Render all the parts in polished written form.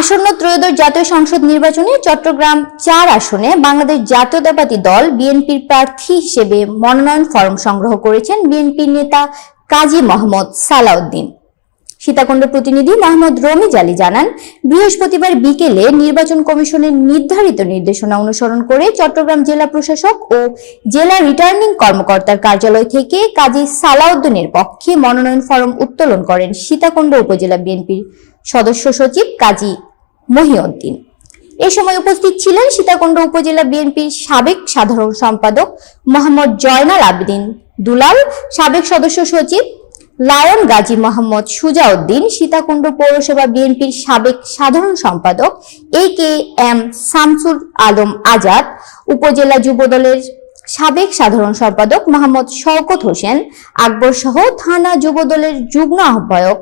আসন্ন ত্রয়োদশ জাতীয় সংসদ নির্বাচনে চট্টগ্রাম ৪ আসনে বাংলাদেশ জাতীয়তাবাদী দল বিএনপির প্রার্থী হিসেবে মনোনয়ন ফরম সংগ্রহ করেছেন বিএনপির নেতা কাজী মোহাম্মদ সালাউদ্দিন। সীতাকুণ্ড প্রতিনিধি মোহাম্মদ রমিজ আলী জানান, বৃহস্পতিবার বিকেলে নির্বাচন কমিশনের নির্ধারিত নির্দেশনা অনুসরণ করে চট্টগ্রাম জেলা প্রশাসক ও জেলা রিটার্নিং কর্মকর্তার কার্যালয় থেকে কাজী সালাউদ্দিনের পক্ষে মনোনয়ন ফরম উত্তোলন করেন সীতাকুণ্ড উপজেলা বিএনপির সদস্য সচিব কাজী মহিউদ্দিন। এ সময় উপস্থিত ছিলেন সীতাকুণ্ড উপজেলা বিএনপির সাবেক সাধারণ সম্পাদক মোহাম্মদ জয়নাল আবেদিন দুলাল, সাবেক সদস্য সচিব লায়ন গাজী মোহাম্মদ সুজাউদ্দিন, সীতাকুণ্ড পৌরসভা বিএনপির সাবেক সাধারণ সম্পাদক এ.কে.এম. শামসুল আলম আজাদ, উপজেলা যুবদলের সাবেক সাধারণ সম্পাদক মোহাম্মদ শওকত হোসেন আকবর সহ থানা যুবদলের যুগ্ম আহ্বায়ক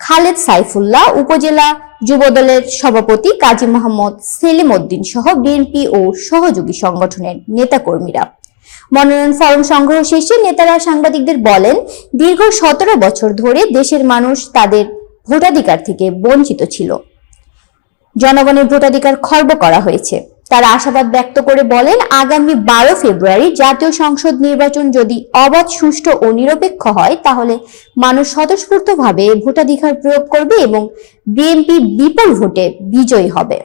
খালেদ সাইফুল্লাহ, উপজেলা যুবদলের সভাপতি কাজী মোহাম্মদ সেলিম উদ্দিন সহ বিএনপি ও সহযোগী সংগঠনের নেতাকর্মীরা। মনোনয়ন ফরম সংগ্রহ শেষে নেতারা সাংবাদিকদের বলেন, দীর্ঘ ১৭ বছর ধরে দেশের মানুষ তাদের ভোটাধিকার থেকে বঞ্চিত ছিল। জনগণের ভোটাধিকার খর্ব করা হয়েছে। তারা আশাবাদ ব্যক্ত করে বলেন, আগামী ১২ ফেব্রুয়ারি জাতীয় সংসদ নির্বাচন যদি অবাধ, সুষ্ঠু ও নিরপেক্ষ হয় তাহলে মানুষ স্বতঃস্ফূর্তভাবে ভোটাধিকার প্রয়োগ করবে এবং বিএনপি বিপুল ভোটে বিজয়ী হবে।